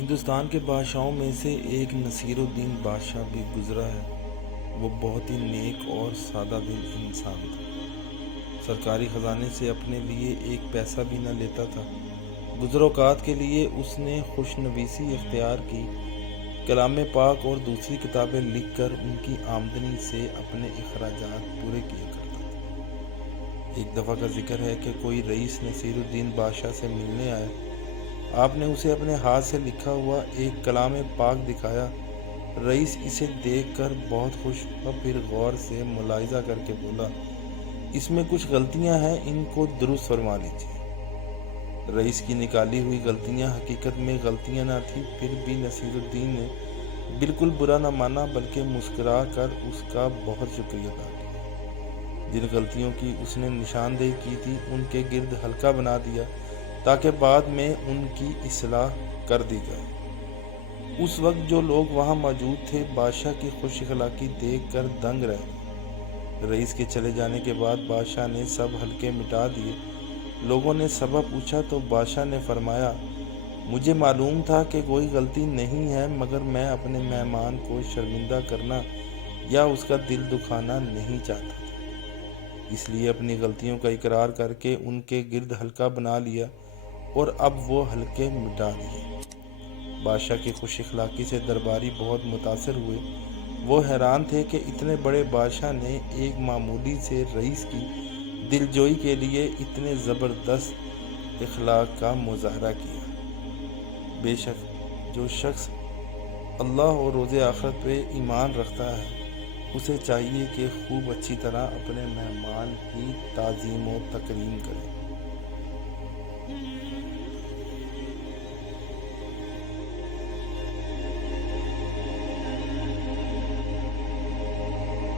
ہندوستان کے بادشاہوں میں سے ایک نصیر الدین بادشاہ بھی گزرا ہے۔ وہ بہت ہی نیک اور سادہ دل انسان تھا۔ سرکاری خزانے سے اپنے لیے ایک پیسہ بھی نہ لیتا تھا۔ گزر اوقات کے لیے اس نے خوش نویسی اختیار کی، کلام پاک اور دوسری کتابیں لکھ کر ان کی آمدنی سے اپنے اخراجات پورے کیا کرتا تھا۔ ایک دفعہ کا ذکر ہے کہ کوئی رئیس نصیر الدین بادشاہ سے ملنے آیا۔ آپ نے اسے اپنے ہاتھ سے لکھا ہوا ایک کلام پاک دکھایا۔ رئیس اسے دیکھ کر بہت خوش ہوا، پھر غور سے ملاحظہ کر کے بولا، اس میں کچھ غلطیاں ہیں، ان کو درست فرما لیجیے۔ رئیس کی نکالی ہوئی غلطیاں حقیقت میں غلطیاں نہ تھیں، پھر بھی نصیر الدین نے بالکل برا نہ مانا بلکہ مسکرا کر اس کا بہت شکریہ ادا کیا۔ جن غلطیوں کی اس نے نشاندہی کی تھی ان کے گرد حلقہ بنا دیا تاکہ بعد میں ان کی اصلاح کر دی جائے۔ اس وقت جو لوگ وہاں موجود تھے بادشاہ کی خوش اخلاقی دیکھ کر دنگ رہ گئے۔ رئیس کے چلے جانے کے بعد بادشاہ نے سب حلقے مٹا دیے۔ لوگوں نے سبب پوچھا تو بادشاہ نے فرمایا، مجھے معلوم تھا کہ کوئی غلطی نہیں ہے، مگر میں اپنے مہمان کو شرمندہ کرنا یا اس کا دل دکھانا نہیں چاہتا تھا، اس لیے اپنی غلطیوں کا اقرار کر کے ان کے گرد حلقہ بنا لیا اور اب وہ حلقے مٹا دیے۔ بادشاہ کی خوش اخلاقی سے درباری بہت متاثر ہوئے۔ وہ حیران تھے کہ اتنے بڑے بادشاہ نے ایک معمولی سے رئیس کی دلجوئی کے لیے اتنے زبردست اخلاق کا مظاہرہ کیا۔ بے شک جو شخص اللہ اور روز آخرت پہ ایمان رکھتا ہے اسے چاہیے کہ خوب اچھی طرح اپنے مہمان کی تعظیم و تکریم کرے۔